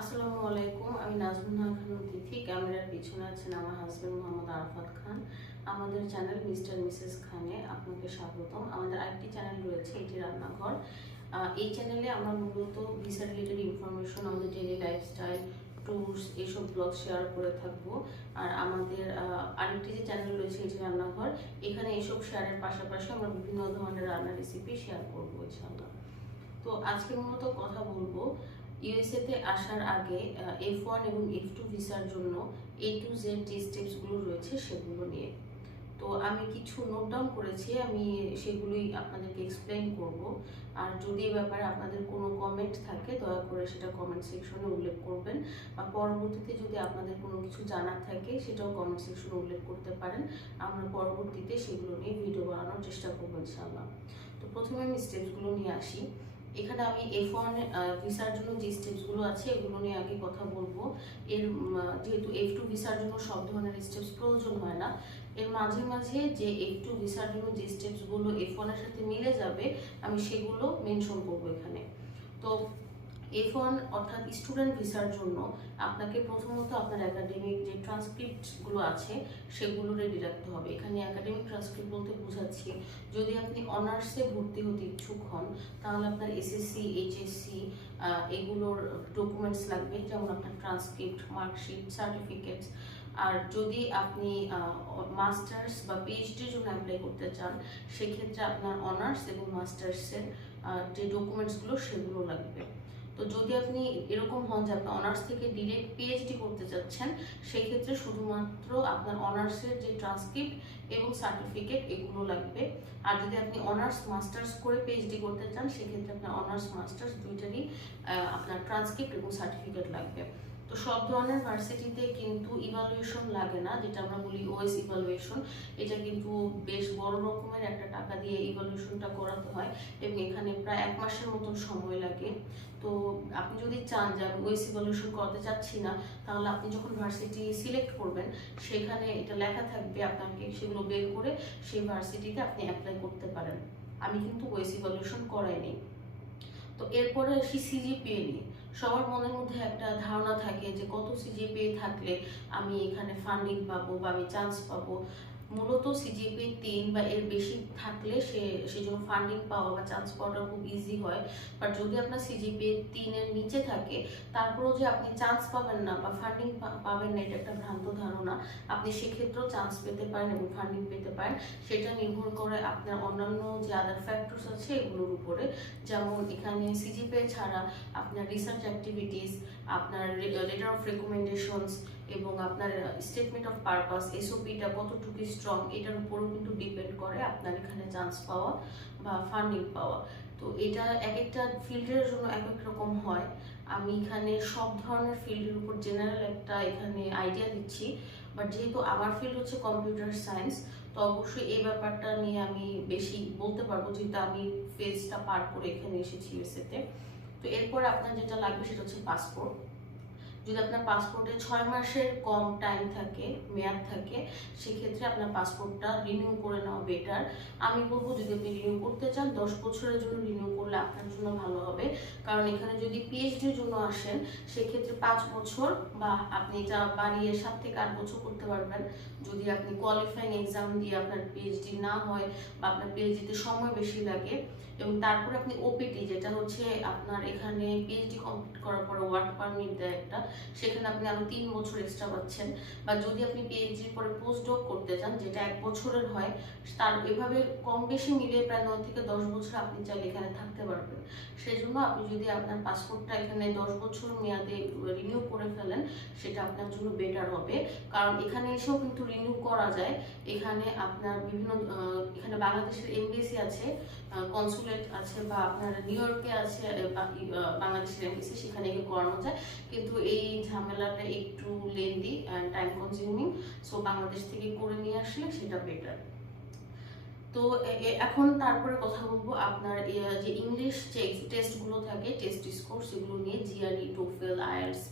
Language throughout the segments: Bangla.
আসসালামু আলাইকুম, আমি নাজমুন খান তিথি ক্যামেরার পিছনে আছেন আমার হাজবেন্ড মোহাম্মদ আরাফাত খান। আমাদের চ্যানেল মিস্টার মিসেস খানে আপনাকে স্বাগতম। আমাদের আরেকটি চ্যানেল রয়েছে, এটি রান্নাঘর। এই চ্যানেলে আমরা মূলত ভিসা রিলেটেড ইনফরমেশন আমাদের ডেলি লাইফস্টাইল ট্যুরস এইসব ব্লগ শেয়ার করে থাকব। আর আমাদের আরেকটি যে চ্যানেল রয়েছে, এটি রান্নাঘর। এখানে এইসব শেয়ারের পাশাপাশি আমরা বিভিন্ন ধরনের রান্নার রেসিপি শেয়ার করব ইনশাল্লাহ তো আজকে মূলত কথা বলব ইউএসএ তে আসার আগে এফ ওয়ান এবং এফ টু ভিসার জন্য এ টু জেড যে স্টেপসগুলো রয়েছে সেগুলো নিয়ে। তো আমি কিছু নোট ডাউন করেছি, আমি সেগুলোই আপনাদেরকে এক্সপ্লেইন করব। আর যদি এ ব্যাপারে আপনাদের কোনো কমেন্ট থাকে, দয়া করে সেটা কমেন্ট সেকশনে উল্লেখ করবেন। বা পরবর্তীতে যদি আপনাদের কোনো কিছু জানার থাকে, সেটাও কমেন্ট সেকশনে উল্লেখ করতে পারেন। আমরা পরবর্তীতে সেগুলো নিয়ে ভিডিও বানানোর চেষ্টা করব ইনশাআল্লাহ। তো প্রথমে আমি স্টেপসগুলো নিয়ে আসি। এখানে আমি এফ ওয়ান ভিসার জন্য যে স্টেপসগুলো আছে, এগুলো নিয়ে আগে কথা বলব। এর যেহেতু এফ টু ভিসার জন্য সব ধরনের স্টেপস প্রয়োজন হয় না, এর মাঝে মাঝে যে এফ টু ভিসার জন্য যে স্টেপসগুলো এফ ওয়ানের সাথে মিলে যাবে, আমি সেগুলো মেনশন করব এখানে। তো এফ ওয়ান অর্থাৎ স্টুডেন্ট ভিসার জন্য আপনাকে প্রথমত আপনার একাডেমিক যে ট্রান্সক্রিপ্টগুলো আছে, সেগুলো রেডি রাখতে হবে। এখানে একাডেমিক ট্রান্সক্রিপ্ট বলতে বোঝাচ্ছি, যদি আপনি অনার্সে ভর্তি হতে ইচ্ছুক হন, তাহলে আপনার এসএসসি এইচএসসি এগুলোর ডকুমেন্টস লাগবে, যেমন আপনার ট্রান্সক্রিপ্ট মার্কশিট সার্টিফিকেটস আর যদি আপনি মাস্টার্স বা পিএইচডির জন্য অ্যাপ্লাই করতে চান, সেক্ষেত্রে আপনার অনার্স এবং মাস্টার্সের যে ডকুমেন্টসগুলো সেগুলো লাগবে। তো যদি আপনি এরকম হন যে আপনি অনার্স থেকে ডিরেক্ট পিএইচডি করতে চাচ্ছেন, সেই ক্ষেত্রে শুধুমাত্র আপনার অনার্সের যে ট্রান্সক্রিপ্ট এবং সার্টিফিকেট এগুলো লাগবে। আর যদি আপনি অনার্স মাস্টার্স করে পিএইচডি করতে চান, সেক্ষেত্রে আপনার অনার্স মাস্টার্স দুইটারই আপনার ট্রান্সক্রিপ্ট এবং সার্টিফিকেট লাগবে। তো সব ধরনের ভার্সিটিতে কিন্তু ইভালুয়েশন লাগে না, যেটা আমরা বলি ওএস ইভালুয়েশন এটা কিন্তু বেশ বড় রকমের একটা টাকা দিয়ে ইভালুয়েশনটা করাতে হয় এবং এখানে প্রায় এক মাসের মতন সময় লাগে। তো আপনি যদি চান যে আমি ওএস ইভালুয়েশন করতে চাচ্ছি না, তাহলে আপনি যখন ভার্সিটি সিলেক্ট করবেন, সেখানে এটা লেখা থাকবে আপনাকে, সেগুলো বের করে সেই ভার্সিটিতে আপনি অ্যাপ্লাই করতে পারেন। আমি কিন্তু ওএস ইভালুয়েশন করাইনি। তো এরপরে আসি সিজিপিএ নিয়ে। সবার মনের মধ্যে একটা ধারণা থাকে যে কত সিজিপিএ থাকলে আমি এখানে ফান্ডিং পাবো বা আমি চান্স পাবো। মূলত সিজিপিএ তিন বা এর বেশি থাকলে সে সেই জন্য ফান্ডিং পাওয়া বা চান্স পাওয়াটা খুব ইজি হয়। বাট যদি আপনার সিজিপিএ তিনের নিচে থাকে, তারপরেও যে আপনি চান্স পাবেন না বা ফান্ডিং পাবেন না, এটা একটা ভ্রান্ত ধারণা। আপনি সেক্ষেত্রেও চান্স পেতে পারেন এবং ফান্ডিং পেতে পারেন। সেটা নির্ভর করে আপনার অন্যান্য যে আদার ফ্যাক্টরস আছে, এগুলোর উপরে। যেমন এখানে সিজিপিএ ছাড়া আপনার রিসার্চ অ্যাক্টিভিটিস আপনার লেটার অফ রেকমেন্ডেশনস এবং আপনার স্টেটমেন্ট অফ পারপাস এসওপিটা কতটুকু স্ট্রং এটার উপরও কিন্তু ডিপেন্ড করে আপনার এখানে চান্স পাওয়া বা ফান্ডিং পাওয়া। তো এটা এক একটা ফিল্ডের জন্য এক এক রকম হয়। আমি এখানে সব ধরনের ফিল্ডের উপর জেনারেল একটা এখানে আইডিয়া দিচ্ছি। বাট যেহেতু আমার ফিল্ড হচ্ছে কম্পিউটার সায়েন্স তো অবশ্যই এই ব্যাপারটা নিয়ে আমি বেশি বলতে পারব, যেহেতু আমি ফেজটা পার করে এখানে এসেছি ইউএসএতে তো এরপর আপনার যেটা লাগবে সেটা হচ্ছে পাসপোর্ট যদি আপনার পাসপোর্টে ছয় মাসের কম টাইম থাকে, মেয়াদ থাকে, সেক্ষেত্রে আপনার পাসপোর্টটা রিনিউ করে নেওয়া বেটার আমি বলব যদি আপনি রিনিউ করতে চান, দশ বছরের জন্য রিনিউ করলে আপনার জন্য ভালো হবে। কারণ এখানে যদি পিএইচডির জন্য আসেন, সেক্ষেত্রে পাঁচ বছর বা আপনি এটা বাড়িয়ে সাত থেকে আট বছর করতে পারবেন। যদি আপনি কোয়ালিফাইং এক্সাম দিয়ে আপনার পিএইচডি না হয় বা আপনার পিএইচডিতে সময় বেশি লাগে এবং তারপরে আপনি ওপিটি যেটা হচ্ছে আপনার এখানে পিএইচডি কমপ্লিট করার পরে ওয়ার্ক পারমিট দেয় একটা সেখানে আপনি আরও তিন বছর এক্সট্রা পাচ্ছেন। বা যদি আপনি পিএইচডির পরে পোস্ট ডক করতে চান, যেটা এক বছরের হয়, তার এভাবে কম বেশি মিলিয়ে প্রায় নয় থেকে দশ বছর আপনি চাইলে এখানে থাকতে পারবেন। সেই জন্য আপনি যদি আপনার পাসপোর্টটা এখানে দশ বছর মেয়াদে রিনিউ করে ফেলেন, সেটা আপনার জন্য বেটার হবে। কারণ এখানে এসেও কিন্তু রিনিউ করা যায়। এখানে আপনার বিভিন্ন এখানে বাংলাদেশের এমবিসি আছে কনসুলেট আছে, বা আপনার নিউ ইয়র্কে আছে বাংলাদেশের এমবিসি সেখানে গিয়ে করানো যায়। কিন্তু এই ঝামেলাটা একটু lengthy and time consuming so Bangladesh থেকে করে নিয়ে আসলে সেটা বেটার তো এখন তারপরে কথা বলব আপনার যে ইংলিশ যে টেস্টগুলো থাকে টেস্ট স্কোর সেগুলো নিয়ে জিআরই টোফেল আয়ার্স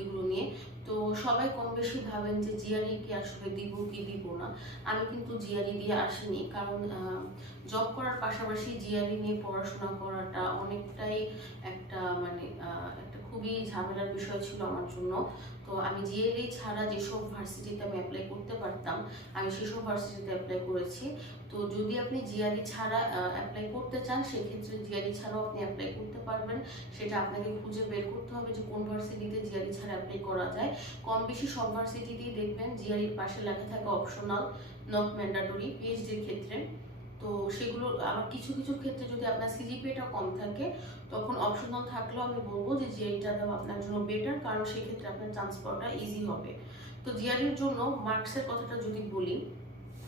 এগুলো নিয়ে। তো সবাই কম বেশি ভাবেন যে জিআরই কি আসলে দিব কি দিব না। আমি কিন্তু জিআরই দিয়ে আসিনি, কারণ জব করার পাশাপাশি জিআরই নিয়ে পড়াশোনা করাটা অনেকটাই একটা মানে খুবই ঝামেলার বিষয় ছিল আমার জন্য। তো আমি জিএলই ছাড়া যেসব ভার্সিটিতে আমি অ্যাপ্লাই করতে পারতাম, আমি সেসব ভার্সিটিতে অ্যাপ্লাই করেছি। তো যদি আপনি জিআরই ছাড়া অ্যাপ্লাই করতে চান, সেক্ষেত্রে জিআরই ছাড়াও আপনি অ্যাপ্লাই করতে পারবেন। সেটা আপনাকে খুঁজে বের করতে হবে যে কোন ভার্সিটিতে জিআরই ছাড়া অ্যাপ্লাই করা যায়। কম বেশি সব ভার্সিটিতেই দেখবেন জিআরইর পাশে লেখা থাকে অপশনাল নট ম্যান্ডাটরি পিএইচডির ক্ষেত্রে। তো সেগুলো আবার কিছু কিছু ক্ষেত্রে যদি আপনার সিজিপিএটা কম থাকে, তখন অপশনাল থাকলেও আমি বলব যে জিআইটা দেওয়া আপনার জন্য বেটার কারণ সেক্ষেত্রে আপনার চান্স পাওয়াটা ইজি হবে। তো জিআরির জন্য মার্কসের কথাটা যদি বলি,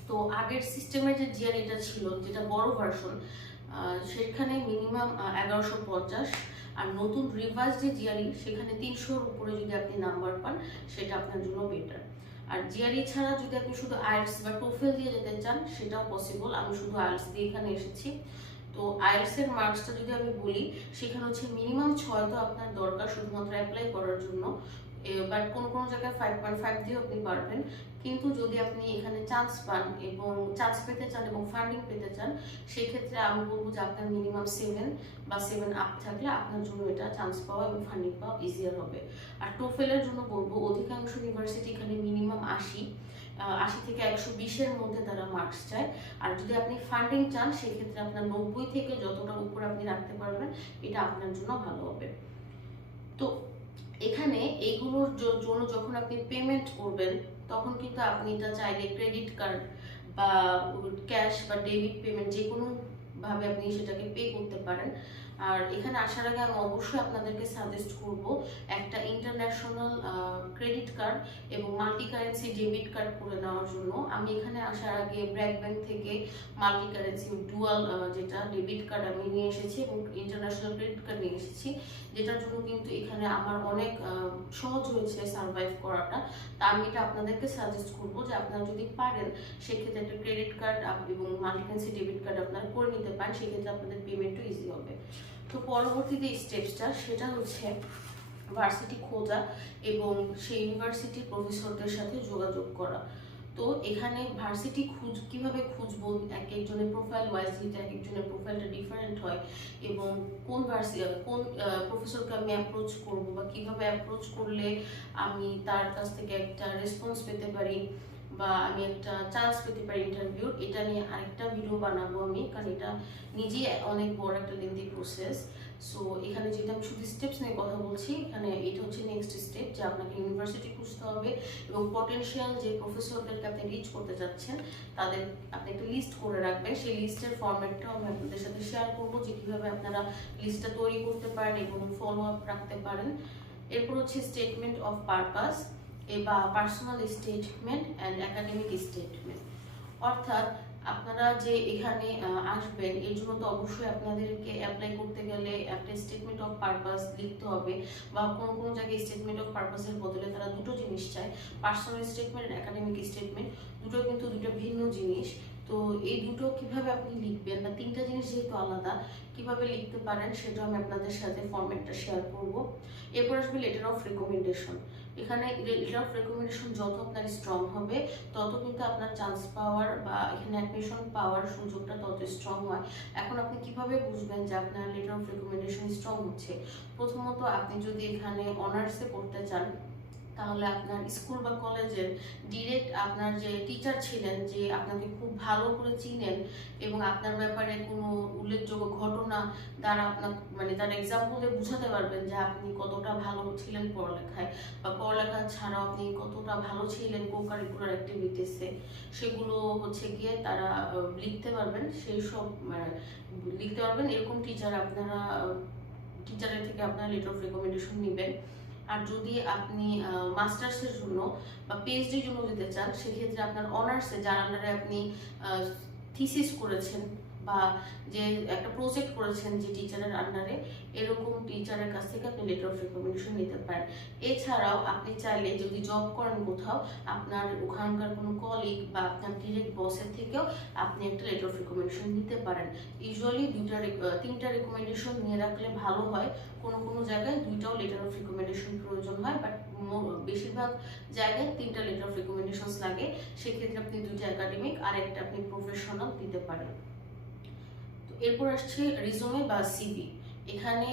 তো আগের সিস্টেমের যে জিআরিটা ছিল, যেটা বড় ভার্সন সেখানে মিনিমাম এগারোশো পঞ্চাশ, আর নতুন রিভার্স যে জিআরই সেখানে তিনশোর উপরে যদি আপনি নাম্বার পান, সেটা আপনার জন্য বেটার আর জিআরই ছাড়া যদি আপনি শুধু আইএলস বা টোফেল দিয়ে যেতে চান, সেটাও পসিবল আমি শুধু আইএলস দিয়ে এখানে এসেছি। তো আইএলস এর মার্কসটা যদি আমি বলি, সেখানে হচ্ছে মিনিমাম ছয় তো আপনার দরকার শুধুমাত্র অ্যাপ্লাই করার জন্য। বাট কোনো কোনো জায়গায় ফাইভ পয়েন্ট ফাইভ দিয়েও আপনি পারবেন। কিন্তু যদি আপনি এখানে চান্স পান এবং চান্স পেতে চান এবং ফান্ডিং পেতে চান সেই ক্ষেত্রে আমি বলব যে আপনার মিনিমাম সেভেন বা সেভেন আপ থাকলে আপনার জন্য এটা চান্স পাওয়া এবং ফান্ডিং পাওয়া ইজিয়ার হবে। আর টোফেলের জন্য বলব, অধিকাংশ ইউনিভার্সিটি এখানে মিনিমাম আশি আশি থেকে একশো বিশের মধ্যে তারা মার্কস চায়। আর যদি আপনি ফান্ডিং চান, সেক্ষেত্রে আপনার নব্বই থেকে যতটা উপরে আপনি রাখতে পারবেন, এটা আপনার জন্য ভালো হবে। তো এখানে এইগুলোর জন্য যখন আপনি পেমেন্ট করবেন, তখন কিন্তু আপনি এটা চাইলে ক্রেডিট কার্ড বা ক্যাশ বা ডেবিট পেমেন্ট যে কোনো ভাবে আপনি সেটাকে পে করতে পারেন। আর এখানে আসার আগে আমি অবশ্যই আপনাদেরকে সাজেস্ট করব একটা ইন্টারন্যাশনাল ক্রেডিট কার্ড এবং মাল্টি কারেন্সি ডেবিট কার্ড করে নেওয়ার জন্য। আমি এখানে আসার আগে ব্র্যাক ব্যাংক থেকে মাল্টি কারেন্সি ডুয়াল যেটা ডেবিট কার্ড আমি নিয়ে এসেছি এবং ইন্টারন্যাশনাল ক্রেডিট কার্ড নিয়ে এসেছি, যেটার জন্য কিন্তু এখানে আমার অনেক সহজ হয়েছে সার্ভাইভ করাটা। তা আমি এটা আপনাদেরকে সাজেস্ট করব যে আপনারা যদি পারেন, সেক্ষেত্রে একটা ক্রেডিট কার্ড এবং মাল্টিকারেন্সি ডেবিট কার্ড আপনারা করে নিতে পারেন, সেক্ষেত্রে আপনাদের পেমেন্টও ইজি হবে। তো পরবর্তী যে স্টেপসটা সেটা হচ্ছে ভার্সিটি খোঁজা এবং সেই ইউনিভার্সিটির প্রফেসরদের সাথে যোগাযোগ করা। তো এখানে ভার্সিটি খুঁজ, কীভাবে খুঁজবো? এক একজনের প্রোফাইল ওয়াইজ যেটা এক একজনের প্রোফাইলটা ডিফারেন্ট হয় এবং কোন ভার্সি কোন প্রফেসরকে আমি অ্যাপ্রোচ করব বা কীভাবে অ্যাপ্রোচ করলে আমি তার কাছ থেকে একটা রেসপন্স পেতে পারি? বা আমি একটা চান্স পেতে পারি ইন্টারভিউ এটা নিয়ে আরেকটা ভিডিও বানাবো আমি, কারণ এটা নিজেই অনেক বড় একটা লেন্দি প্রসেস সো এখানে যেটা আমি শুধু স্টেপস নিয়ে কথা বলছি, এখানে এটা হচ্ছে নেক্সট স্টেপ যে আপনাকে ইউনিভার্সিটি খুঁজতে হবে এবং পটেনশিয়াল যে প্রফেসরদেরকে আপনি রিচ করতে যাচ্ছেন তাদের আপনি একটা লিস্ট করে রাখবেন। সেই লিস্টের ফরম্যাটটাও আমি আপনাদের সাথে শেয়ার করব যে কীভাবে আপনারা লিস্টটা তৈরি করতে পারেন এবং ফলো আপ রাখতে পারেন। এরপর হচ্ছে স্টেটমেন্ট অফ পারপাস বা personal statement and academic statement অর্থাৎ আপনারা যে এখানে আসবেন, এর জন্য তো অবশ্যই আপনাদেরকে অ্যাপ্লাই করতে গেলে একটা স্টেটমেন্ট অফ পারপাস লিখতে হবে বা কোনো কোনো জায়গায় স্টেটমেন্ট অফ পারপাসের বদলে তারা দুটো জিনিস চায় পার্সোনাল স্টেটমেন্ট একাডেমিক স্টেটমেন্ট দুটো কিন্তু দুটো ভিন্ন জিনিস। তো এই দুটো কীভাবে আপনি লিখবেন বা তিনটা জিনিস যেহেতু আলাদা, কীভাবে লিখতে পারেন সেটা আমি আপনাদের সাথে ফরম্যাটটা শেয়ার করব। এরপর আসবে লেটার অফ রেকমেন্ডেশন এখানে লেটার অফ রেকমেন্ডেশন যত আপনার স্ট্রং হবে, তত কিন্তু আপনার চান্স পাওয়ার বা এখানে অ্যাডমিশন পাওয়ার সুযোগটা তত স্ট্রং হয়। এখন আপনি কীভাবে বুঝবেন যে আপনার লেটার অফ রেকমেন্ডেশন স্ট্রং হচ্ছে? প্রথমত আপনি যদি এখানে অনার্সে পড়তে চান তাহলে আপনার স্কুল বা কলেজের ডিরেক্ট আপনার যে টিচার ছিলেন, যে আপনাকে খুব ভালো করে চিনেন এবং আপনার ব্যাপারে কোনো উল্লেখযোগ্য ঘটনা দ্বারা আপনার মানে তার এক্সাম্পলে বুঝাতে পারবেন যে আপনি কতটা ভালো ছিলেন পড়ালেখায় বা পড়ালেখা ছাড়াও আপনি কতটা ভালো ছিলেন কো কারিকুলার অ্যাক্টিভিটিসে সেগুলো হচ্ছে গিয়ে তারা লিখতে পারবেন। সেই সব লিখতে পারবেন। এরকম টিচার আপনারা টিচারের থেকে আপনারা লেটার অফ রেকমেন্ডেশন নেবেন। আর যদি আপনি মাস্টার্সের জন্য বা পিএইচডির জন্য যেতে চান, সেক্ষেত্রে আপনার অনার্সে যার আন্ডারে আপনি থিসিস করেছেন বা যে একটা প্রজেক্ট করেছেন যে টিচারের আন্ডারে এরকম টিচারের কাছ থেকে আপনি লেটার অফ রেকমেন্ডেশন নিতে পারেন। এছাড়াও আপনি চাইলে যদি জব করেন কোথাও, আপনার ওখানকার কোনো কলিগ বা আপনার ডিরেক্ট বসের থেকেও আপনি একটা লেটার অফ রেকমেন্ডেশন নিতে পারেন। ইউজুয়ালি দুইটা তিনটা রেকমেন্ডেশন নিয়ে রাখলে ভালো হয়। কোনো কোনো জায়গায় দুইটাও লেটার অফ রেকমেন্ডেশন প্রয়োজন হয় বাট বেশিরভাগ জায়গায় তিনটা লেটার অফ রেকমেন্ডেশন লাগে। সেক্ষেত্রে আপনি দুইটা একাডেমিক আর একটা আপনি প্রফেশনাল দিতে পারেন। এরপর আসছে রিজুমে বা সিভি এখানে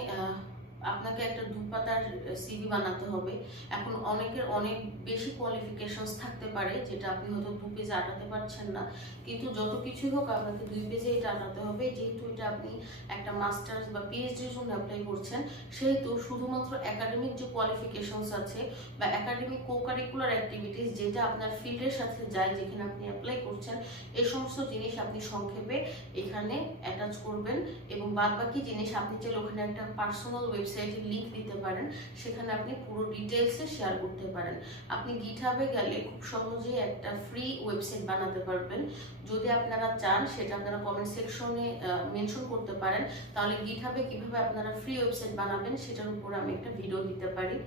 আপনাকে একটা দুপাতার সিভি বানাতে হবে। এখন অনেকের অনেক বেশি কোয়ালিফিকেশনস থাকতে পারে, যেটা আপনি হয়তো দু পেজে আটাতে পারছেন না। কিন্তু যত কিছুই হোক, আপনাকে দুই পেজে এটা আটাতে হবে। যেহেতু এটা আপনি একটা মাস্টার্স বা পিএইচডির জন্য অ্যাপ্লাই করছেন, সেহেতু শুধুমাত্র একাডেমিক যে কোয়ালিফিকেশনস আছে বা একাডেমিক কো কারিকুলার অ্যাক্টিভিটিস যেটা আপনার ফিল্ডের সাথে যায়, যেখানে আপনি অ্যাপ্লাই করছেন এই সমস্ত জিনিস আপনি সংক্ষেপে এখানে অ্যাটাচ করবেন এবং বাদ বাকি জিনিস আপনি চাইলে ওখানে একটা পার্সোনাল ওয়েবসাইটের লিঙ্ক দিতে পারেন। সেখানে আপনি পুরো ডিটেলসে শেয়ার করতে পারেন। আপনি গিটহাবে গেলে খুব সহজেই একটা ফ্রি ওয়েবসাইট বানাতে পারবেন। যদি আপনারা চান, সেটা আপনারা কমেন্ট সেকশনে মেনশন করতে পারেন। তাহলে গিটহাবে কীভাবে আপনারা ফ্রি ওয়েবসাইট বানাবেন, সেটার উপর আমি একটা ভিডিও দিতে পারি।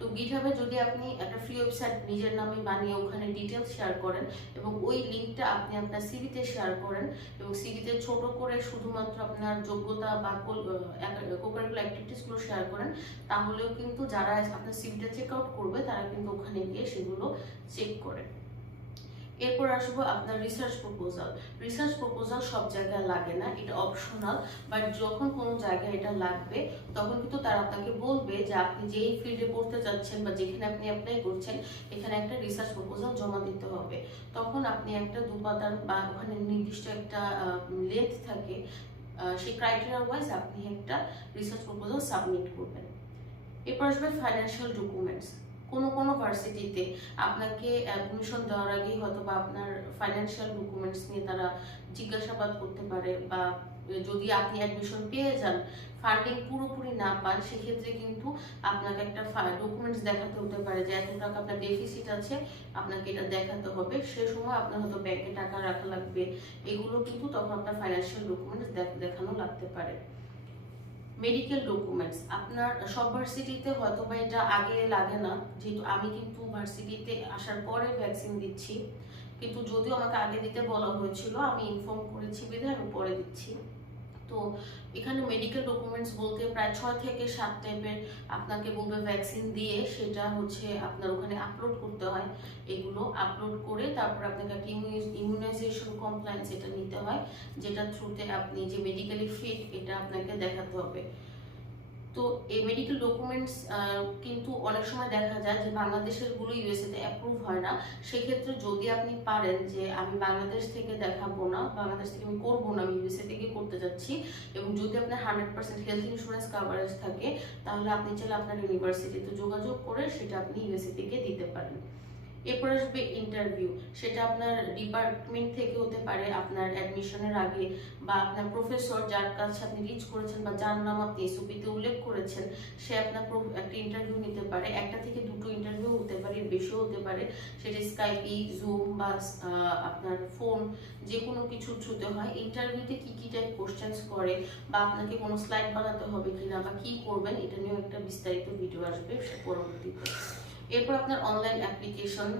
তো গিটহাবে যদি আপনি একটা ফ্রি ওয়েবসাইট নিজের নামে বানিয়ে ওখানে ডিটেলস শেয়ার করেন এবং ওই লিঙ্কটা আপনি আপনার সিভিতে শেয়ার করেন এবং সিভিতে ছোট করে শুধুমাত্র আপনার যোগ্যতা বা কোকারিকুলার অ্যাক্টিভিটিসগুলো শেয়ার করেন, তাহলেও কিন্তু যারা আপনার সিভিটা চেক আউট করবে, তারা কিন্তু ওখানে গিয়ে সেগুলো চেক করে। এরপর আসব আপনার রিসার্চ প্রপোজাল রিসার্চ প্রপোজাল সব জায়গায় লাগে না, এটা অপশনাল বাট যখন কোনো জায়গায় এটা লাগবে, তখন কিন্তু তারা আপনাকে বলবে যে আপনি যেই ফিল্ডে পড়তে যাচ্ছেন বা যেখানে আপনি অ্যাপ্লাই করছেন, এখানে একটা রিসার্চ প্রপোজাল জমা দিতে হবে। তখন আপনি একটা দুপাতার বা ওখানে নির্দিষ্ট একটা লেন্থ থাকে সেই ক্রাইটেরিয়া ওয়াইজ আপনি একটা রিসার্চ প্রপোজাল সাবমিট করবেন। এরপর আসবে ফাইন্যান্সিয়াল ডকুমেন্টস কোনো কোনো ভার্সিটিতে আপনাকে অ্যাডমিশন দেওয়ার আগেই হয়তো বা আপনার ফাইন্যান্সিয়াল ডকুমেন্টস নিয়ে তারা জিজ্ঞাসাবাদ করতে পারে বা যদি আপনি অ্যাডমিশন পেয়ে যান ফান্ডিং পুরোপুরি না পান, সেক্ষেত্রে কিন্তু আপনাকে একটা ডকুমেন্টস দেখাতে হতে পারে যে এত টাকা আপনার ডেফিসিট আছে, আপনাকে এটা দেখাতে হবে। সে সময় আপনার হয়তো ব্যাংকে টাকা রাখা লাগবে। এগুলো কিন্তু তখন আপনার ফাইন্যান্সিয়াল ডকুমেন্টস দেখানো লাগতে পারে। মেডিকেল ডকুমেন্টস আপনার সব ভার্সিটিতে হয়তো বা এটা আগে লাগে না, যেহেতু আমি কিন্তু ভার্সিটিতে আসার পরে ভ্যাকসিন দিচ্ছি। কিন্তু যদিও আমাকে আগে দিতে বলা হয়েছিল, আমি ইনফর্ম করেছি বিধে আমি পরে দিচ্ছি। তো এখানে মেডিকেল ডকুমেন্টস বলতে প্রায় ছয় থেকে সাত টাইপের আপনাকে বলবে ভ্যাকসিন দিয়ে সেটা হচ্ছে আপনার ওখানে আপলোড করতে হয়। এগুলো আপলোড করে তারপর আপনাকে একটা ইমিউনাইজেশন কমপ্লায়েন্স এটা নিতে হয়, যেটা থ্রুতে আপনি যে মেডিকেলি ফিট এটা আপনাকে দেখাতে হবে। তো এই মেডিকেল ডকুমেন্টস কিন্তু অনেক সময় দেখা যায় যে বাংলাদেশেরগুলো ইউএসএতে অ্যাপ্রুভ হয় না। সেক্ষেত্রে যদি আপনি পারেন যে আমি বাংলাদেশ থেকে দেখাবো না, বাংলাদেশ থেকে আমি করব না, আমি ইউএসএ থেকে করতে যাচ্ছি এবং যদি আপনার hundred percent health insurance coverage থাকে, তাহলে আপনি চাইলে আপনার ইউনিভার্সিটিতে যোগাযোগ করে সেটা আপনি ইউএসএ থেকে দিতে পারেন। এরপর আসবে ইন্টারভিউ সেটা আপনার ডিপার্টমেন্ট থেকে হতে পারে, আপনার অ্যাডমিশনের আগে বা আপনার প্রফেসর যার কাছে আপনি রিচ করেছেন বা যার নাম আপনি এসওপিতে উল্লেখ করেছেন, সে আপনার একটা ইন্টারভিউ নিতে পারে। একটা থেকে দুটো ইন্টারভিউ হতে পারে বেশিও হতে পারে। সেটা স্কাইপি জুম বা আপনার ফোন যে কোনো কিছু থ্রুতে হয়। ইন্টারভিউতে কি কি টাইপ কোশ্চেন্স করে বা আপনাকে কোনো স্লাইড বানাতে হবে কিনা বা কি করবেন, এটা নিয়েও একটা বিস্তারিত ভিডিও আসবে পরবর্তীতে। এরপর আপনার অনলাইন অ্যাপ্লিকেশন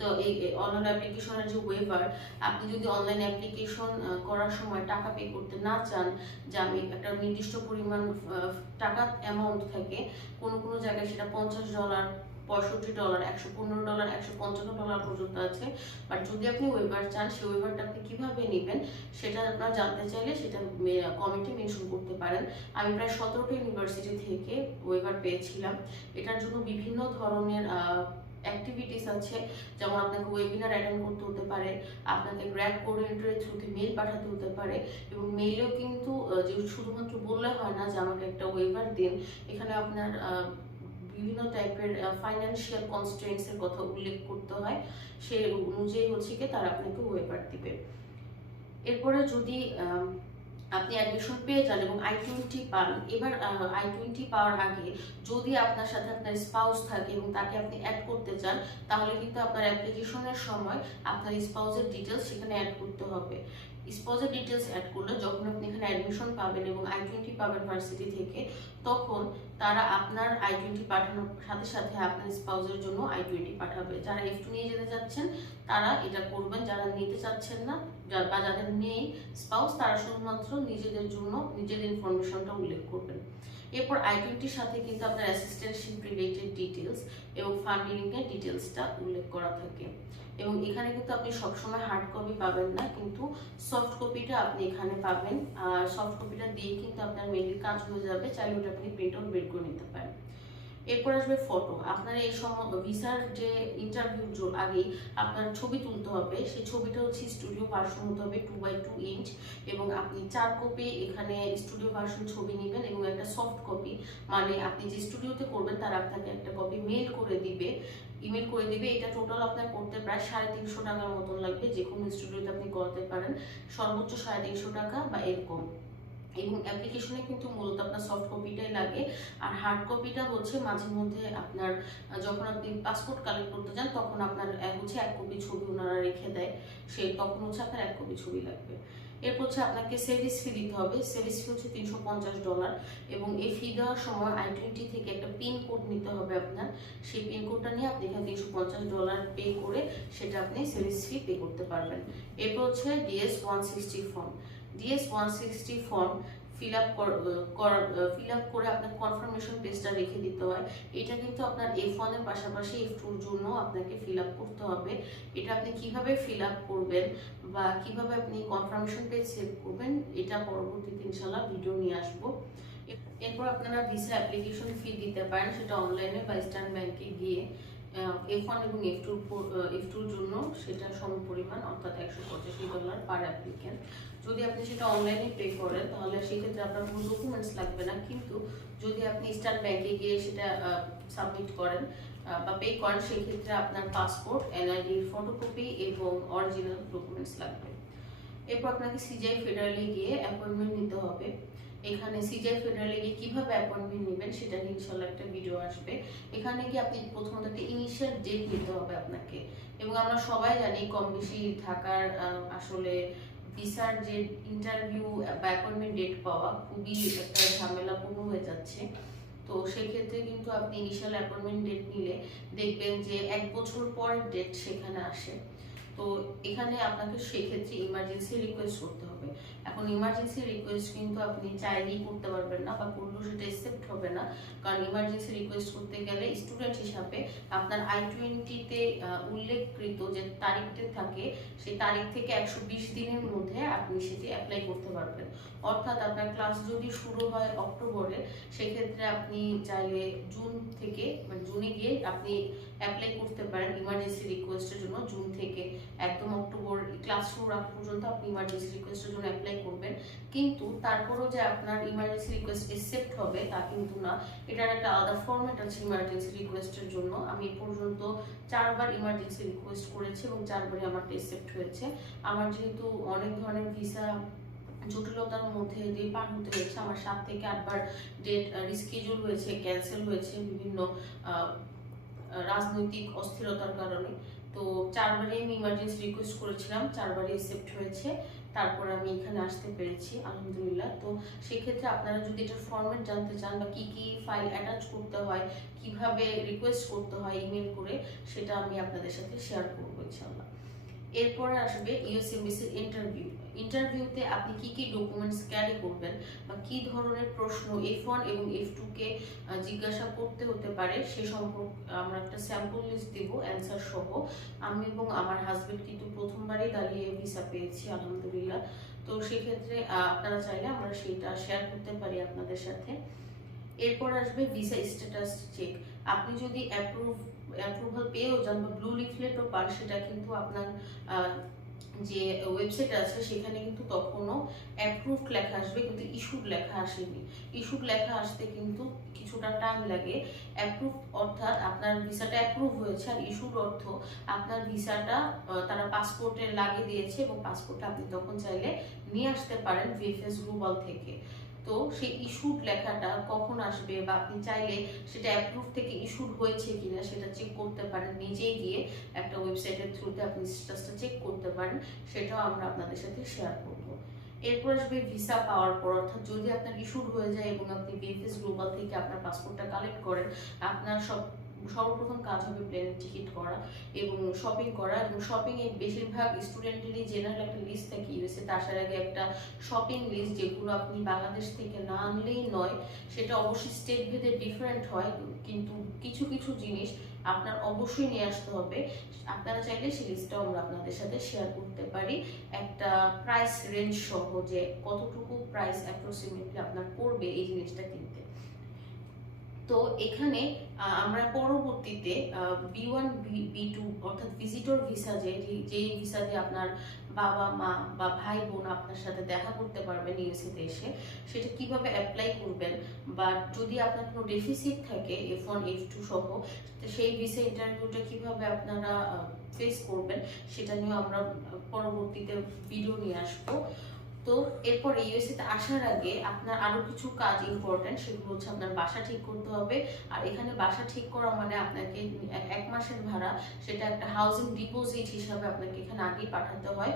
তো এই অনলাইন অ্যাপ্লিকেশনের যে ওয়েভার আপনি যদি অনলাইন অ্যাপ্লিকেশন করার সময় টাকা পে করতে না চান, যে আমি একটা নির্দিষ্ট পরিমাণ টাকা অ্যামাউন্ট থাকে, কোন, কোনো জায়গায় সেটা পঞ্চাশ ডলার পঁয়ষট্টি ডলার, একশো পনেরো ডলার, একশো পঞ্চান্ন ডলার পর্যন্ত আছে। বাট যদি আপনি ওয়েবার চান, সেই ওয়েবারটা আপনি কীভাবে নেবেন, সেটা আপনারা জানতে চাইলে সেটা কমেন্টে মেনশন করতে পারেন। আমি প্রায় সতেরোটি ইউনিভার্সিটি থেকে ওয়েবার পেয়েছিলাম। এটার জন্য বিভিন্ন ধরনের অ্যাক্টিভিটিস আছে। যেমন আপনাকে ওয়েবিনার অ্যাটেন্ড করতে হতে পারে, আপনাকে গ্র্যাড কোঅর্ডিনেটরের থ্রুতে মেল পাঠাতে হতে পারে, এবং মেইলেও কিন্তু যে শুধুমাত্র বললে হয় না যে আমাকে একটা ওয়েবার দিন। এখানে আপনার বিভিন্ন টাইপের ফাইন্যান্সিয়াল কনস্ট্রেন্টসের কথা উল্লেখ করতে হয়, সে অনুযায়ী হচ্ছে কি তারা আপনাকে ওয়েবার দিবে। এরপরে যদি আপনি অ্যাডমিশন পেয়ে যান এবং আই টোয়েন্টি পান, এবার আই টোয়েন্টি পাওয়ার আগে যদি আপনার সাথে আপনার স্পাউস থাকে এবং তাকে আপনি অ্যাড করতে চান, তাহলে কিন্তু আপনার অ্যাপ্লিকেশনের সময় আপনার স্পাউসের ডিটেলস সেখানে অ্যাড করতে হবে। স্পাউসের ডিটেলস অ্যাড করলে যখন আপনি এখানে অ্যাডমিশন পাবেন এবং আই টোয়েন্টি পাবেন ভার্সিটি থেকে, তখন তারা আপনার আই টোয়েন্টি পাঠানোর সাথে সাথে আপনার স্পাউসের জন্য আই টোয়েন্টি পাঠাবে। যারা এফ টু নিয়ে যেতে চাচ্ছেন, তারা এটা করবেন। যারা নিতে চাচ্ছেন না বা যাদের নেই স্পাউস তারা শুধুমাত্র নিজেদের জন্য নিজেদের ইনফরমেশনটা উল্লেখ করবেন। এরপর আই টোয়েন্টির সাথে কিন্তু আপনার অ্যাসিস্ট্যান্টশিপ রিলেটেড ডিটেলস এবং ফান্ডিং এর ডিটেলসটা উল্লেখ করা থাকে। এবং এখানে কিন্তু আপনি সবসময় হার্ড কপি পাবেন না, কিন্তু সফট কপিটা আপনি এখানে পাবেন। আর সফট কপিটা দিয়ে কিন্তু আপনার মেইলের কাজ হয়ে যাবে, চাইলে ওটা আপনি প্রিন্ট আউট বের করে নিতে পারেন। এরপর আসবে ফটো আপনার এই সময় ভিসার যে ইন্টারভিউর আগেই আপনার ছবি তুলতে হবে। সেই ছবিটা হচ্ছে স্টুডিও ভার্সন হতে হবে টু বাই টু ইঞ্চ এবং আপনি চার কপি এখানে স্টুডিও ভার্সন ছবি নেবেন এবং একটা সফট কপি মানে আপনি যে স্টুডিওতে করবেন, তার আপনাকে একটা কপি মেল করে দিবে। ইমেল করে দিবে। এটা টোটাল আপনার করতে প্রায় সাড়ে তিনশো টাকার মতন লাগবে। যে কোনো স্টুডিওতে আপনি করতে পারেন। সর্বোচ্চ সাড়ে তিনশো টাকা বা এরকম। এবং অ্যাপ্লিকেশনে কিন্তু মূলত আপনার সফট কপিটাই লাগে। আর হার্ড কপিটা হচ্ছে মাঝে মধ্যে আপনার, যখন আপনি পাসপোর্ট কালেক্ট করতে যান, তখন আপনার হচ্ছে এক কপি ছবি ওনারা রেখে দেয়। সে তখন হচ্ছে আপনার এক কপি ছবি লাগবে। এরপর হচ্ছে আপনাকে সার্ভিস ফি দিতে হবে। সার্ভিস ফি হচ্ছে তিনশো পঞ্চাশ ডলার এবং এই ফি দেওয়ার সময় আইডেন্টি থেকে একটা পিন কোড নিতে হবে আপনার। সেই পিন কোডটা নিয়ে আপনি এখানে তিনশো পঞ্চাশ ডলার পে করে সেটা আপনি সার্ভিস ফি পে করতে পারবেন। এরপর হচ্ছে DS one sixty form DS one sixty form fill up fill up করে আপনার কনফার্মেশন পেজটা রেখে দিতে হয়। এটা কিন্তু আপনার এফ ওয়ানের পাশাপাশি এফ টুর জন্য আপনাকে ফিল আপ করতে হবে। এটা আপনি কীভাবে ফিল আপ করবেন বা কীভাবে আপনি কনফার্মেশন পেজ সেভ করবেন, এটা পরবর্তীতে ইনশাল্লাহ ভিডিও নিয়ে আসব। এরপর আপনারা ভিসা অ্যাপ্লিকেশন ফি দিতে পারেন, সেটা অনলাইনে বা ইস্টার্ন ব্যাংকে গিয়ে। এফ ওয়ান এবং এফ টুর এফ টুর জন্য সেটা সম পরিমাণ, অর্থাৎ একশো পঁচাশি ডলার পার অ্যাপ্লিকেন্ট যদি আপনি সেটা অনলাইনে পে করেন, তাহলে সেক্ষেত্রে আপনার কোনো ডকুমেন্টস লাগবে না। কিন্তু যদি আপনি ইস্টার্ন ব্যাংকে গিয়ে সেটা সাবমিট করেন বা পে করেন, সেক্ষেত্রে আপনার পাসপোর্ট এনআইডির ফটোকপি এবং অরিজিনাল ডকুমেন্টস লাগবে। এরপর আপনাকে সিজিআই ফেডারেলে গিয়ে অ্যাপয়েন্টমেন্ট নিতে হবে। এখানে সিজিআই ফেডারেলে গিয়ে কীভাবে অ্যাপয়েন্টমেন্ট নেবেন সেটা নিয়ে ইনশাল্লাহ একটা ভিডিও আসবে। এখানে কি আপনি প্রথমত একটা ইনিশিয়াল ডেট নিতে হবে আপনাকে। এবং আমরা সবাই জানি কম বেশি ঢাকার আসলে ভিসার যে ইন্টারভিউ বা অ্যাপয়েন্টমেন্ট ডেট পাওয়া খুবই একটা ঝামেলাপূর্ণ হয়ে যাচ্ছে। তো সেক্ষেত্রে কিন্তু আপনি ইনিশিয়াল অ্যাপয়েন্টমেন্ট ডেট নিলে দেখবেন যে এক বছর পর ডেট সেখানে আসে। তো এখানে আপনাকে সেক্ষেত্রে ইমার্জেন্সি রিকোয়েস্ট করতে হবে। এখন ইমার্জেন্সি রিকোয়েস্ট কিন্তু আপনি চাইলেই করতে পারবেন না বা করলেও সেটা অ্যাকসেপ্ট হবে না। কারণ ইমার্জেন্সি রিকোয়েস্ট করতে গেলে স্টুডেন্ট হিসাবে আপনার আই টোয়েন্টিতে উল্লেখকৃত যে তারিখটা থাকে, সেই তারিখ থেকে একশো বিশ দিনের মধ্যে আপনি সেটি অ্যাপ্লাই করতে পারবেন। অর্থাৎ আপনার ক্লাস যদি শুরু হয় অক্টোবরে, সেক্ষেত্রে আপনি চাইলে জুন থেকে মানে জুনে গিয়ে আপনি অ্যাপ্লাই করতে পারেন ইমার্জেন্সি রিকোয়েস্টের জন্য, জুন থেকে একদম অক্টোবর ক্লাস শুরুর আগ পর্যন্ত আপনি ইমার্জেন্সি রিকোয়েস্টের জন্য অ্যাপ্লাই করবেন। কিন্তু তারপরেও যে আপনার ইমার্জেন্সি রিকোয়েস্ট অ্যাকসেপ্ট হবে তা কিন্তু না। এটার একটা আলাদা ফরম্যাট আছে ইমার্জেন্সি রিকোয়েস্টের জন্য। আমি এ পর্যন্ত চারবার ইমার্জেন্সি রিকোয়েস্ট করেছি এবং চারবারই আমার অ্যাকসেপ্ট হয়েছে। আমার যেহেতু অনেক ধরনের ভিসা জটিলতার মধ্যে দিয়ে পার হতে হয়েছে, আমার সাত থেকে আটবার ডেট রিস্কেজুল হয়েছে ক্যান্সেল হয়েছে বিভিন্ন রাজনৈতিক অস্থিরতার কারণে। তো চারবারই আমি ইমার্জেন্সি রিকোয়েস্ট করেছিলাম, চারবারই অ্যাকসেপ্ট হয়েছে। তারপর আমি এখানে আসতে পেরেছি, আলহামদুলিল্লাহ। তো সেক্ষেত্রে আপনারা যদি এটার ফরম্যাট জানতে চান বা কি কি ফাইল অ্যাটাচ করতে হয়, কীভাবে রিকোয়েস্ট করতে হয় ইমেল করে, সেটা আমি আপনাদের সাথে শেয়ার করব ইনশাল্লাহ এরপরে আসবে ইউএসএমবিসির ইন্টারভিউ ইন্টারভিউতে আপনি কি কি ডকুমেন্টস ক্যারি করবেন বা কি ধরনের প্রশ্ন এফ ওয়ান এবং এফ টুকে জিজ্ঞাসা করতে হতে পারে সে সম্পর্কে আমরা একটা স্যাম্পল লিস্ট দেবো অ্যান্সার সহ। আমি এবং আমার হাজবেন্ড কিন্তু প্রথমবারই দাঁড়িয়ে ভিসা পেয়েছি, আলহামদুলিল্লাহ। তো সেক্ষেত্রে আপনারা চাইলে আমরা সেটা শেয়ার করতে পারি আপনাদের সাথে। এরপর আসবে ভিসা স্ট্যাটাস চেক আপনি যদি অ্যাপ্রুভ অ্যাপ্রুভাল পেয়েও যান বা ব্লু লিফলেটও পান, সেটা কিন্তু আপনার যে ওয়েবসাইট আছে, সেখানে কিন্তু তখনও অ্যাপ্রুভড লেখা আসবে, কিন্তু ইস্যুড লেখা আসেনি। ইস্যুড লেখা আসতে কিন্তু কিছুটা টাইম লাগে। অ্যাপ্রুভ অর্থাৎ আপনার ভিসাটা অ্যাপ্রুভ হয়েছে, আর ইস্যুর অর্থ আপনার ভিসাটা তারা পাসপোর্টে লাগিয়ে দিয়েছে এবং পাসপোর্টটা আপনি তখন চাইলে নিয়ে আসতে পারেন ভিএফএস গ্লোবাল থেকে। তো সেই ইস্যুড লেখাটা কখন আসবে বা আপনি চাইলে সেটা অ্যাপ্রুভ থেকে ইস্যুড হয়েছে কিনা সেটা চেক করতে পারেন। নিজেই গিয়ে একটা ওয়েবসাইটের থ্রুতে আপনি স্ট্যাটাসটা চেক করতে পারেন, সেটাও আমরা আপনাদের সাথে শেয়ার করব। এরপর আসবে ভিসা পাওয়ার পর, অর্থাৎ যদি আপনার ইস্যুড হয়ে যায় এবং আপনি বিএফএস গ্লোবাল থেকে আপনার পাসপোর্টটা কালেক্ট করেন, আপনার সব সর্বপ্রথম কাজ হবে প্লেনের টিকিট করা এবং শপিং করা এবং শপিং এ বেশিরভাগ স্টুডেন্টেরই জেনারেল একটা লিস্ট থাকে ইউএসএ তে আসার আগে একটা শপিং লিস্ট যেগুলো আপনি বাংলাদেশ থেকে না আনলেই নয়, সেটা অবশ্যই স্টেট ভেদে ডিফারেন্ট হয়, কিন্তু কিছু কিছু জিনিস আপনার অবশ্যই নিয়ে আসতে হবে। আপনারা চাইলে সেই লিস্টটাও আমরা আপনাদের সাথে শেয়ার করতে পারি। একটা প্রাইস রেঞ্জ সহ যে কতটুকু প্রাইস অ্যাপ্রক্সিমেটলি আপনার পড়বে এই জিনিসটা কিনতে। তো এখানে আমরা পরবর্তীতে বি ওয়ান বি টু অর্থাৎ ভিজিটর ভিসা যে যে ভিসা দিয়ে আপনার বাবা, মা বা ভাই বোন আপনার সাথে দেখা করতে পারবেন ইউএসএতে এসে, সেটা কীভাবে অ্যাপ্লাই করবেন বা যদি আপনার কোনো ডেফিসিট থাকে এফ ওয়ান এফ টু সহ সেই ভিসা ইন্টারভিউটা কীভাবে আপনারা ফেস করবেন, সেটা নিয়েও আমরা পরবর্তীতে ভিডিও নিয়ে আসব। তো এরপরে ইউএসএ তে আসার আগে আপনার আরও কিছু কাজ ইম্পর্টেন্ট সেগুলো হচ্ছে আপনার বাসা ঠিক করতে হবে। আর এখানে বাসা ঠিক করা মানে আপনাকে এক- এক মাসের ভাড়া, সেটা একটা হাউজিং ডিপোজিট হিসাবে আপনাকে এখানে আগেই পাঠাতে হয়।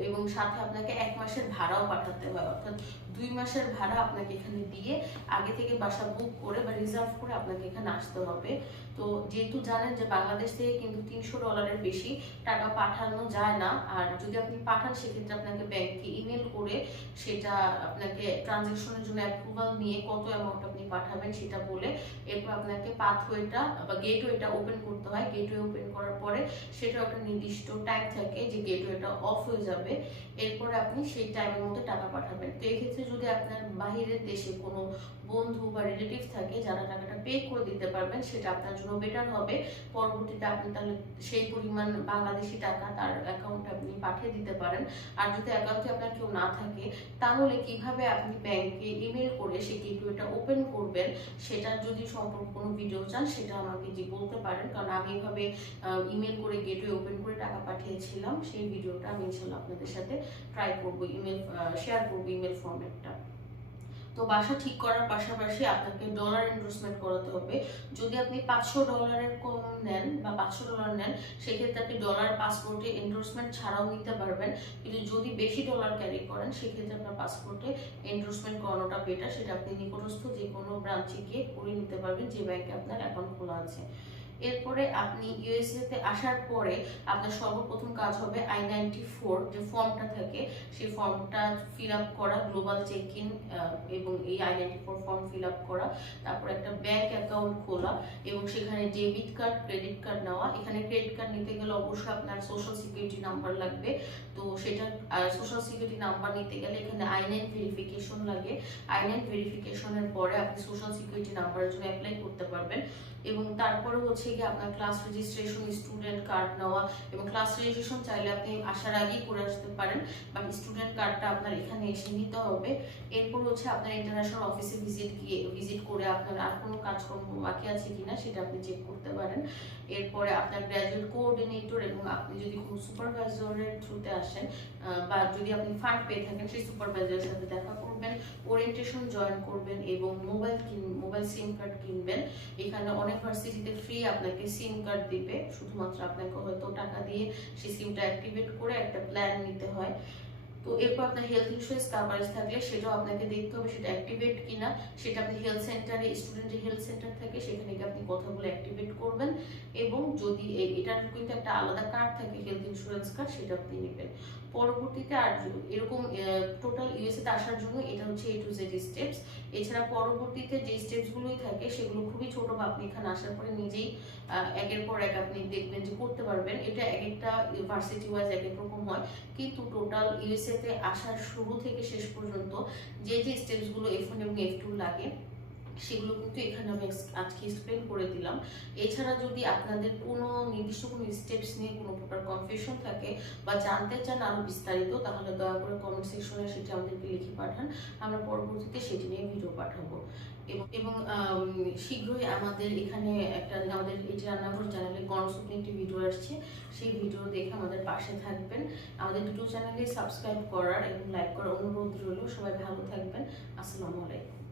এবং সাথে আপনাকে এক মাসের ভাড়াও পাঠাতে হয়। অর্থাৎ দুই মাসের ভাড়া আপনাকে এখানে দিয়ে আগে থেকে বাসা বুক করে বা রিজার্ভ করে আপনাকে এখানে আসতে হবে। তো যেহেতু জানেন যে বাংলাদেশ থেকে কিন্তু তিনশো ডলারের বেশি টাকা পাঠানো যায় না। আর যদি আপনি পাঠান, সেক্ষেত্রে আপনাকে ব্যাংকে ইমেল করে সেটা আপনাকে ট্রানজেকশনের জন্য অ্যাপ্রুভাল নিয়ে কত অ্যামাউন্ট আপনি পাঠাবেন সেটা বলে এরপর আপনাকে পাথওয়েটা বা গেটওয়েটা ওপেন করতে হয়। গেটওয়ে ওপেন করার পরে সেটা একটা নির্দিষ্ট টাইম থাকে যে গেটওয়েটা অফ হয়ে যাবে। এরপরে আপনি সেই টাইমের মধ্যে টাকা পাঠাবেন। তো এক্ষেত্রে যদি আপনার বাহিরের দেশে কোনো বন্ধু বা রিলেটিভ থাকে, যারা টাকাটা পে করে দিতে পারবেন, সেটা আপনার জন্য বেটার হবে। পরবর্তীতে আপনি তাহলে সেই পরিমাণ বাংলাদেশি টাকা তার অ্যাকাউন্টে আপনি পাঠিয়ে দিতে পারেন। আর যদি অ্যাকাউন্টে আপনার কেউ না থাকে, তাহলে কীভাবে আপনি ব্যাংকে ইমেল করে সেই গেটওয়েটা ওপেন করবেন সেটার যদি সম্পর্কে কোনো ভিডিও চান, সেটা আমাকে যে বলতে পারেন। কারণ আমি এভাবে ইমেল করে গেটওয়ে ওপেন করে টাকা পাঠিয়েছিলাম, সেই ভিডিওটা আমি ইনশাল্লাহ আপনাদের সাথে ট্রাই করব ইমেল শেয়ার করব ইমেল ফরম্যাটটা তো বাসা ঠিক করার পাশাপাশি আপনাকে ডলার ইনভেস্টমেন্ট করাতে হবে। যদি আপনি পাঁচশো ডলারের কম নেন বা পাঁচশো ডলার নেন, সেক্ষেত্রে আপনি ডলার পাসপোর্টে এন্ডোর্সমেন্ট ছাড়াও নিতে পারবেন। কিন্তু যদি বেশি ডলার ক্যারি করেন, সেক্ষেত্রে আপনার পাসপোর্টে এন্ডোর্সমেন্ট করানোটা বেটার সেটা আপনি নিকটস্থ যে কোনো ব্রাঞ্চে গিয়ে করে নিতে পারবেন, যে ব্যাংকে আপনার অ্যাকাউন্ট খোলা আছে। এরপরে আপনি ইউএসএ তে আসার পরে আপনার সর্বপ্রথম কাজ হবে আই নাইনটি ফোর যে ফর্মটা থাকে, সেই ফর্মটা ফিল আপ করা গ্লোবাল চেক ইন এবং এই I ninety four form fill up করা, তারপর একটা ব্যাংক অ্যাকাউন্ট খোলা, এবং সেখানে ডেবিট কার্ড ক্রেডিট কার্ড নেওয়া। এখানে ক্রেডিট কার্ড নিতে গেলে অবশ্যই আপনার সোশ্যাল সিকিউরিটি নাম্বার লাগবে। তো সেটা সোশ্যাল সিকিউরিটি নাম্বার নিতে গেলে এখানে আই নাইন ভেরিফিকেশন লাগে। আই নাইন ভেরিফিকেশনের পরে আপনি সোশ্যাল সিকিউরিটি নাম্বারের জন্য অ্যাপ্লাই করতে পারবেন। এবং তারপরে হচ্ছে কি আপনার ক্লাস রেজিস্ট্রেশন স্টুডেন্ট কার্ড নেওয়া এবং ক্লাস রেজিস্ট্রেশন চাইলে আপনি আসার আগেই করে আসতে পারেন। বাট স্টুডেন্ট কার্ডটা আপনার এখানে এসে নিতে হবে। এরপর হচ্ছে আপনার ইন্টারন্যাশনাল অফিসে ভিজিট গিয়ে ভিজিট করে আপনার আর কোনো কাজকর্ম বাকি আছে কিনা সেটা আপনি চেক করতে পারেন। এরপরে আপনার গ্র্যাজুয়েট কোঅর্ডিনেটর এবং আপনি যদি কোনো সুপারভাইজরের থ্রুতে আসেন বা যদি আপনি ফান্ড পেয়ে থাকেন, সেই সুপারভাইজারের সাথে দেখা করবেন ওরিয়েন্টেশন জয়েন করবেন এবং মোবাইল মোবাইল সিম কার্ড কিনবেন। এখানে অনেক ভার্সিটিতে ফ্রি আপনাকে সিম কার্ড দিবে, শুধুমাত্র আপনাকে হয়তো টাকা দিয়ে সেই সিমটা অ্যাক্টিভেট করে একটা প্ল্যান নিতে হয়। তো এরপর আপনার হেলথ ইন্স্যুরেন্স কাভারেজ থাকলে সেটাও আপনাকে দেখতে হবে, সেটা অ্যাক্টিভেট কিনা। সেটা আপনি হেলথ সেন্টারে স্টুডেন্টের হেলথ সেন্টার থাকে সেখানে গিয়ে আপনি কথাগুলো অ্যাক্টিভেট করবেন এবং যদি এটার কিন্তু একটা আলাদা কার্ড থাকে হেলথ ইন্স্যুরেন্স কার্ড সেটা আপনি নেবেন। পরবর্তীতে আর এরকম টোটাল ইউএসএ তে আসার জন্য এটা হচ্ছে এ টু জেড স্টেপস এছাড়া পরবর্তীতে যে স্টেপসগুলোই থাকে, সেগুলো খুবই ছোট বা আপনি এখানে আসার পরে নিজেই একের পর এক আপনি দেখবেন যে করতে পারবেন। এটা এক একটা ভার্সিটি ওয়াইজ এক এক রকম হয়। কিন্তু টোটাল ইউএসএ তে আসার শুরু থেকে শেষ পর্যন্ত যে যে স্টেপসগুলো এফ ওয়ান এবং এফ টু লাগে সেগুলো কিন্তু এখানে আমি আজকে এক্সপ্লেন করে দিলাম। এছাড়া যদি আপনাদের কোনো নির্দিষ্ট কোনো স্টেপস নিয়ে কোনো প্রকার কনফিউশন থাকে বা জানতে চান আরও বিস্তারিত, তাহলে দয়া করে কমেন্ট সেকশনে সেটি আমাদেরকে লিখে পাঠান। আমরা পরবর্তীতে সেটি নিয়ে ভিডিও পাঠাবো। এবং শীঘ্রই আমাদের এখানে একটা আমাদের এটি রান্নাঘর চ্যানেলে গণসুপ একটি ভিডিও আসছে। সেই ভিডিও দেখে আমাদের পাশে থাকবেন। আমাদের দুটো চ্যানেলে সাবস্ক্রাইব করার এবং লাইক করার অনুরোধ রইল। সবাই ভালো থাকবেন। আসসালামু আলাইকুম।